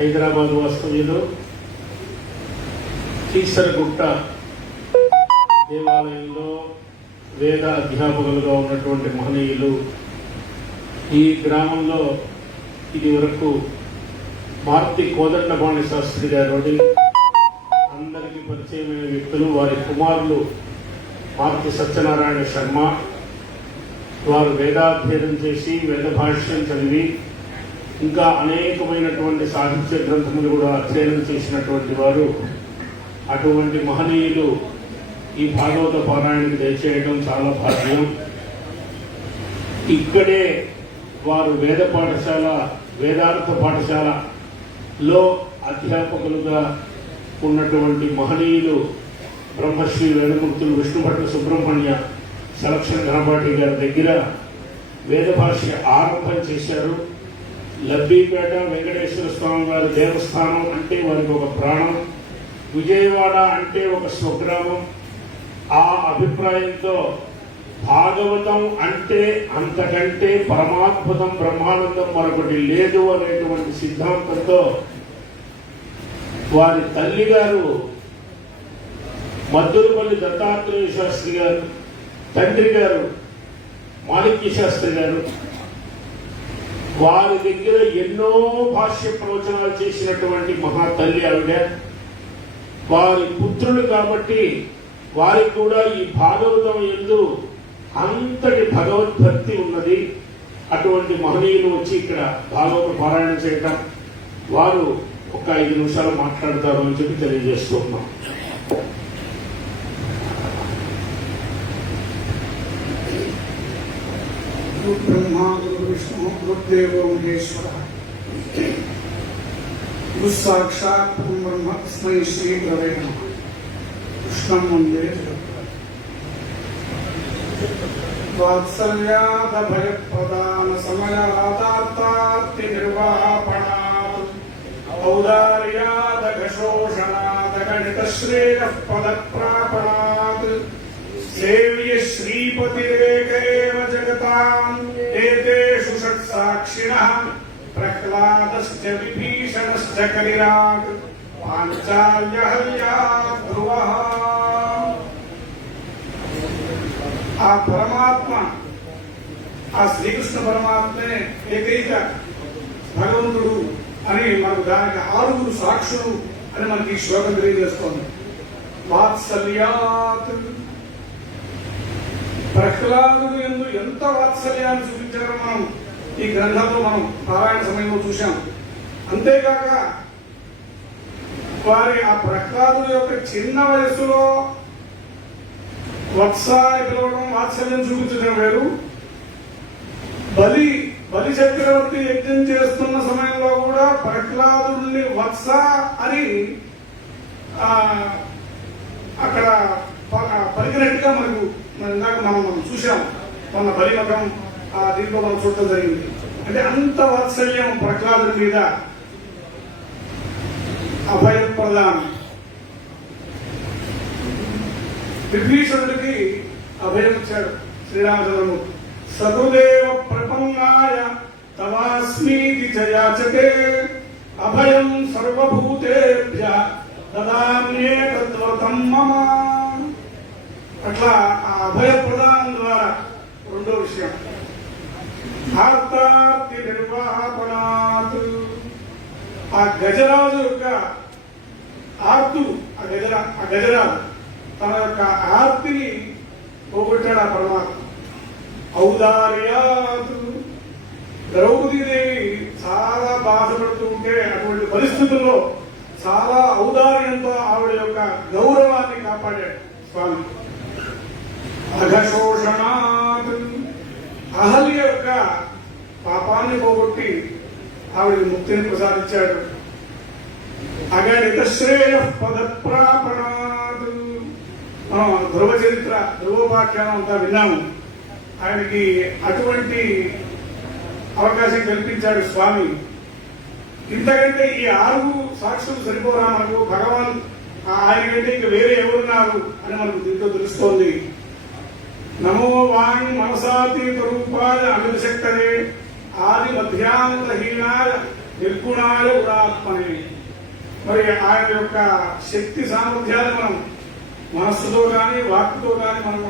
హైదరాబాద్ వాస్తవ్యులు కీసరగుట్ట దేవాలయంలో వేద అధ్యాపకులుగా ఉన్నటువంటి మహనీయులు ఈ గ్రామంలో ఇది వరకు మార్తి కోదండపాణి శాస్త్రి గారు అందరికీ పరిచయమైన వ్యక్తులు. వారి కుమారులు మార్తి సత్యనారాయణ శర్మ. వారు వేదాధ్యయనం చేసి వేద భాష్యం చదివి ఇంకా అనేకమైనటువంటి సాహిత్య గ్రంథములు కూడా అధ్యయనం చేసినటువంటి వారు. అటువంటి మహనీయులు ఈ భాగవత పారాయణకి దయచేయడం చాలా భాగ్యం. ఇక్కడే వారు వేద పాఠశాల వేదాంత పాఠశాలలో అధ్యాపకులుగా ఉన్నటువంటి మహనీయులు బ్రహ్మశ్రీ వేదమూర్తులు విష్ణుభట్ల సుబ్రహ్మణ్య సెలక్షన్ ఘనపాటి గారి దగ్గర వేద భాష్య ఆరంభం చేశారు. లబ్బీపేట వెంకటేశ్వర స్వామి వారి దేవస్థానం అంటే వారికి ఒక ప్రాణం, విజయవాడ అంటే ఒక స్వగ్రామం. ఆ అభిప్రాయంతో భాగవతం అంటే అంతకంటే పరమాద్భుతం బ్రహ్మానందం మరొకటి లేదు అనేటువంటి సిద్ధాంతంతో వారి తల్లి గారు మద్దులపల్లి దత్తాత్రేయ శాస్త్రి గారు, తండ్రి గారు మాణిక్య శాస్త్రి గారు, వారి దగ్గర ఎన్నో భాష్య ప్రవచనాలు చేసినటువంటి మహాతల్లి ఆవిడ. వారి పుత్రులు కాబట్టి వారికి కూడా ఈ భాగవతం యందు అంతటి భగవద్భక్తి ఉన్నది. అటువంటి మహనీయులు వచ్చి ఇక్కడ భాగవత పారాయణ చేయటం, వారు ఒక 5 నిమిషాలు మాట్లాడతారు అని చెప్పి తెలియజేస్తున్నాం. ब्रह्मा गुरु विष्णु गुरुदेव महेश्वर गुरु साक्षात् ब्रह्म तस्मै श्री गुरवे नमः. कृष्णं वन्दे वात्सल्याद भयप्रदान समयादार्तार्ति निर्वापणात् औदार्याद घशोषणाद गणितश्रेयः पदप्रापणात् सेव्य श्रीपतिरेकैव जगताम् एतेषु षट्साक्षिणः प्रह्लादश्च विभीषणश्च कलिराट् पाञ्चाल्यहल्या ध्रुवः. ఆ పరమాత్మ, ఆ శ్రీకృష్ణ పరమాత్మే ఏకైక భగవంతుడు అని మనకు దానికి 6 సాక్షులు అని మనకి ఈ శ్లోకం తెలియజేస్తోంది. వాత్సల్యాత్, ప్రహ్లాదుడు యందు ఎంత వాత్సల్యాన్ని చూపించారో మనం ఈ గ్రంథంలో మనం పారాయణ సమయంలో చూశాం. అంతేకాక వారి ఆ ప్రహ్లాదుడు యొక్క చిన్న వయస్సులో వత్స పిలవడం, వాత్సల్యం చూపించడం వేరు. బలి చక్రవర్తి యజ్ఞం చేస్తున్న సమయంలో కూడా ప్రహ్లాదుడిని వత్స అని అక్కడ పలికినట్టుగా మనకు ఇందాక మనం చూసాం. మన బలిమఠం దీంట్లో మనం చూడటం జరిగింది. అంటే అంత వాత్సల్యం ప్రహ్లాదుడి మీద. అభయప్రదానం, విభీషణుడికి అభయం ఇచ్చాడు శ్రీరామచంద్రమూర్తి. సగుదేవ ప్రపన్నాయ తవాస్మీతి జయాచతే అభయం సర్వభూతేభ్య దదామ్యేతద్వ్రతం మమ. అట్లా ఆ అభయ ప్రదానం ద్వారా రెండో విషయం ఆర్తార్తి నిర్వాహపణాత్. ఆ గజరాజు యొక్క ఆర్తులు, ఆ గజరాజు తన యొక్క ఆర్తిని పోగొట్టాడు ఆ పరమాత్మ. ఔదార్యాత్, ద్రౌపదీదేవి చాలా బాధపడుతూ ఉంటే అటువంటి పరిస్థితుల్లో చాలా ఔదార్యంతో ఆవిడ యొక్క గౌరవాన్ని కాపాడాడు స్వామి. అఘశోషణాత్, అహల్య యొక్క పాపాన్ని పోగొట్టి ఆవిడ ముక్తిని ప్రసాదించాడు. అగణిత శ్రేయ పదప్రాపణాత్, మనం ధ్రువ చరిత్ర, ధ్రువోపాఖ్యానం అంతా విన్నాము. ఆయనకి అటువంటి అవకాశం కల్పించాడు స్వామి. ఇంతకంటే ఈ 6 సాక్షులు సరిపోరా మనకు? భగవాన్ ఆయన కంటే ఇంకా వేరే ఎవరున్నారు అని మనకు దీంతో తెలుస్తోంది. నమో వాంగ్ మనసాతీత రూపాయ అమితశక్తరే ఆది మధ్యాంతహీనాయ నిర్గుణాయ గుణాత్మని. మరి ఆయన యొక్క శక్తి సామర్థ్యాలు మనం మనస్సుతో కానీ వాక్కుతో కానీ మనం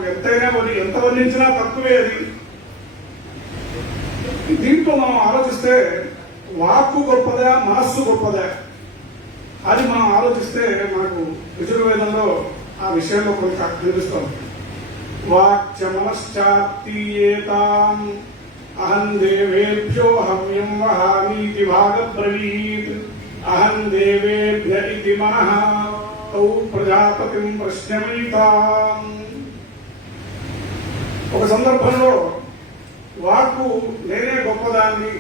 ఎంత వర్ణించినా తక్కువే. అది దీంట్లో మనం ఆలోచిస్తే వాక్కు గొప్పదా మనస్సు గొప్పదా అది మనం ఆలోచిస్తే మనకు యజుర్వేదంలో ఆ విషయంలో కొంత తెలుస్తుంది. వాక్చ మనశ్చాప్తీయేతాం అహం దేవేభ్యో హమ్యం వహామీతి భాగబ్రవీత్ అహం దేవేభ్య ఇతి మనః తౌ ప్రజాపతిం ప్రశ్నమీతాం. ఒక సందర్భంలో వాక్కు నేనే గొప్పదాన్ని,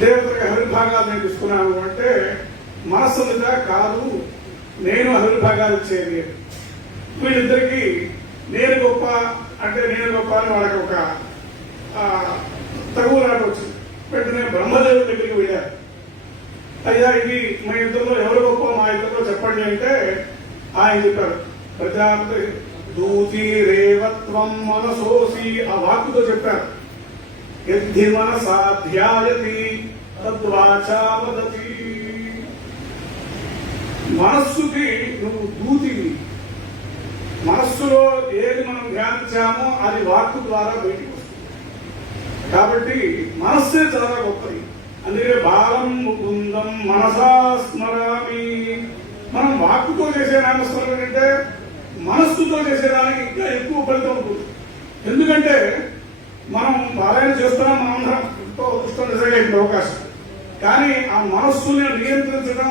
దేవతలకు హరిభాగాలు నేను తీసుకున్నాను అంటే మనస్సు మీద కాదు నేను హరిభాగాలు ఇచ్చేది. వీళ్ళిద్దరికీ నేను గొప్ప అంటే నేను గొప్ప అని వాళ్ళకి ఒక తగులాట వచ్చింది. వెంటనే బ్రహ్మదేవుడి దగ్గరికి వెళ్ళారు. అయ్యా ఇది మా ఇద్దరిలో ఎవరు గొప్ప మా ఇద్దరిలో చెప్పండి అంటే ఆయన చెప్పారు ప్రజాపతి దూతి రేవత్వం మనసోసి ఆ వాక్కుతో చెప్పారు. యద్ధి మనసాధ్యాయతి తద్వాచా వదతి. మనస్సుకి నువ్వు దూతివి. మనస్సులో ఏది మనం ధ్యానించామో అది వాక్కు ద్వారా బయటికి వస్తుంది. కాబట్టి మనస్సే చాలా గొప్పది. అందుకే బాలం ముకుందం మనసా స్మరామి. మనం వాక్కుతో చేసే నామస్మరణ కంటే మనస్సుతో చేసేదానికి ఇంకా ఎక్కువ ఫలితం ఉంటుంది. ఎందుకంటే మనం పారాయణ చేస్తున్నాం, మనందరం ఎంతో అదృష్టం నిజంగా ఇంత అవకాశం. కానీ ఆ మనస్సుని నియంత్రించడం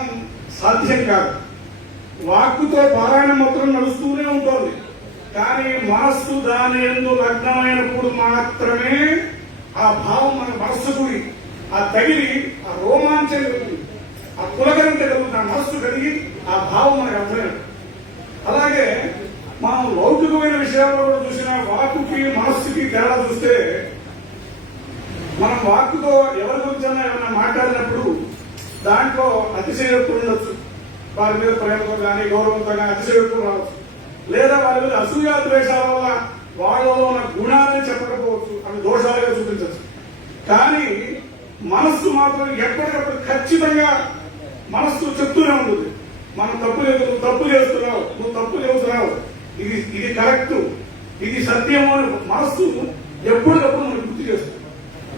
సాధ్యం కాదు. వాక్కుతో పారాయణం మాత్రం నడుస్తూనే ఉంటుంది. కానీ మనస్సు దాని యందు లగ్నమైనప్పుడు మాత్రమే ఆ భావం మన మనస్సుకు ఆ తగిలి ఆ రోమాంచం కలుగుతుంది, ఆ పులకరింత కలుగుతుంది, ఆ మనస్సు కలిగి ఆ భావం మనకు అర్థమైనది. అలాగే మనం లౌకికమైన విషయాల్లో కూడా చూసిన వాక్కుకి మనస్సుకి తేడా చూస్తే మనం వాక్కుతో ఎవరి గురించి ఏమైనా మాట్లాడినప్పుడు దాంట్లో అతిశయోక్తి ఉండొచ్చు. వారి మీద ప్రేమతో కానీ గౌరవంతో కానీ అతిశయోక్తులు రావచ్చు. లేదా వారి మీద అసూయా ద్వేషాల వల్ల వాళ్ళలో ఉన్న గుణాన్ని చెప్పకపోవచ్చు, అవి దోషాలుగా చూపించవచ్చు. కానీ మనస్సు మాత్రం ఎప్పటికప్పుడు ఖచ్చితంగా మనస్సు చెప్తూనే ఉంటుంది. మనం తప్పు లేదు, నువ్వు తప్పు చేస్తున్నావు, నువ్వు తప్పు చేస్తున్నావు, ఇది కరెక్ట్, ఇది సత్యము అని మనస్సు ఎప్పటికప్పుడు మనకు గుర్తు చేస్తుంది.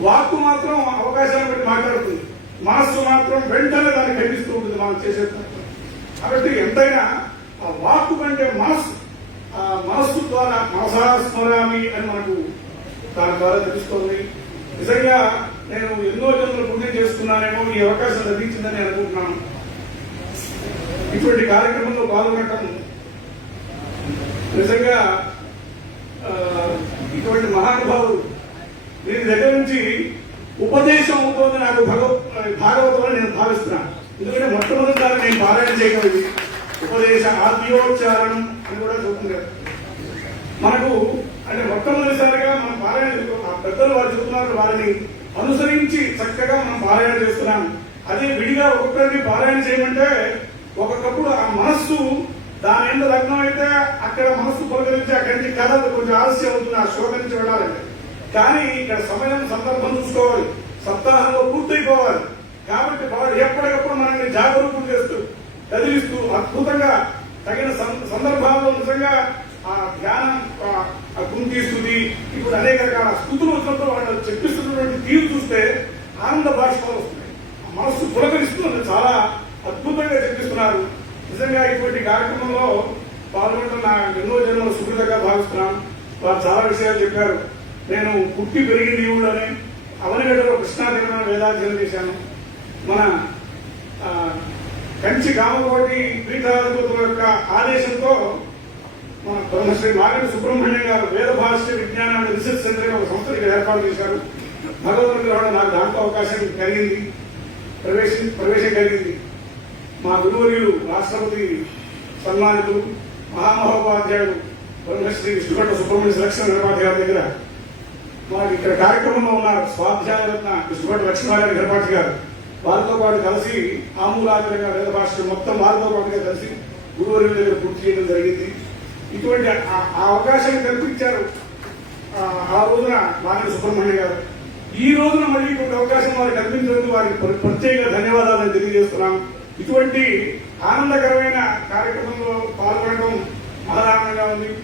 వాక్కు మాత్రం అవకాశాన్ని బట్టి మాట్లాడుతుంది, మనస్సు మాత్రం వెంటనే దాన్ని ఖండిస్తూ ఉంటుంది మనం చేసే. కాబట్టి ఎంతైనా ఆ వాక్కు కంటే మనస్సు, ఆ మనస్సు ద్వారా మనసా స్మరామి అని మనకు దాని ద్వారా తెలుస్తోంది. నిజంగా నేను ఎన్నో జన్మలు పుణ్యం చేసుకున్నానేమో ఈ అవకాశం లభించిందని అనుకుంటున్నాను. ఇటువంటి కార్యక్రమంలో పాల్గొనటం నిజంగా ఇటువంటి మహానుభావులు దీని దగ్గర నుంచి ఉపదేశం అవుతోంది నాకు భాగవతం అని నేను భావిస్తున్నాను. ఎందుకంటే మొట్టమొదటిసారి నేను పారాయణ చేయడం ఇది ఉపదేశ ఆద్యోచ్చారణం అని కూడా చెబుతుంది. మనకు అంటే మొట్టమొదటిసారిగా మనం పారాయణ ఆ పెద్దలు వారు చెబుతున్నారు, వారిని అనుసరించి చక్కగా మనం పారాయణ చేస్తున్నాం. అదే విడిగా ఒక్కొక్కరిని పారాయణ చేయమంటే ఒక్కొక్కప్పుడు ఆ మనస్సు దాని ఎంత లగ్నం అయితే అక్కడ మనస్సు పొలకరించి అక్కడి నుంచి కథ కొంచెం ఆలస్యం అవుతుంది ఆ శ్లోకం నుంచి వెళ్ళాలంటే. కానీ ఇక్కడ సమయం సందర్భం చూసుకోవాలి, సప్తాహంలో పూర్తయిపోవాలి. కాబట్టి వాడు ఎప్పటికప్పుడు మనల్ని జాగరూకం చేస్తూ కదిలిస్తూ అద్భుతంగా తగిన సందర్భాల్లో నిజంగా ఆ ధ్యానం ఆ కుంతి స్థుతి ఇప్పుడు అనేక రకాల స్థుతులు వచ్చినప్పుడు వాళ్ళు చెప్పిస్తున్నటువంటి తీరు చూస్తే ఆనంద భాషలు వస్తున్నాయి. ఆ మనస్సు పులకరిస్తుంది, చాలా అద్భుతంగా చెప్పిస్తున్నారు. నిజంగా ఇటువంటి కార్యక్రమంలో పాల్గొనడం నా ఎన్నో జన్మల సుకృతంగా భావిస్తున్నాను. వారు చాలా విషయాలు చెప్పారు. నేను పుట్టి పెరిగింది ఊళ్ళోనే అవనిగడ్డలో కృష్ణాదేవన వేదాధ్యయనం చేశాను. మన కంచి కామకోటి పీఠాధిపతుల యొక్క ఆదేశంతో మన బ్రహ్మశ్రీ మాగంటి సుబ్రహ్మణ్యం గారు వేద భాష విజ్ఞానాన్ని రీసెర్చ్ సెంటర్ ఒక సంస్థ ఇక్కడ ఏర్పాటు చేశారు. భగవంతుడి కూడా నాకు దాంట్లో అవకాశం కలిగింది, ప్రవేశం కలిగింది. మా గురువర్యులు రాష్ట్రపతి సన్మానితులు మహామహోపాధ్యాయుడు బ్రహ్మశ్రీ విష్ణుపట్ల సుబ్రహ్మణ్య సెలక్షన్ నిర్మాత గారి దగ్గర మాకు ఇక్కడ కార్యక్రమంలో ఉన్నారు స్వాధ్యాయరత్న విష్ణుపట్ల లక్ష్మీనారాయణ గర్భాటి గారు. వారితో పాటు కలిసి ఆమూలాగ్రంగా వేద భాష మొత్తం వారితో పాటుగా కలిసి గురువర్యుల దగ్గర పూర్తి చేయడం జరిగింది. ఇటువంటి ఆ అవకాశం కల్పించారు ఆ రోజున మాగంటి సుబ్రహ్మణ్య గారు. ఈ రోజున మళ్ళీ ఇటువంటి అవకాశం వారికి కల్పించినందుకు వారికి ప్రత్యేక ధన్యవాదాలను తెలియజేస్తున్నాం. ఇటువంటి ఆనందకరమైన కార్యక్రమంలో పాల్గొనడం ఆనందంగా ఉంది.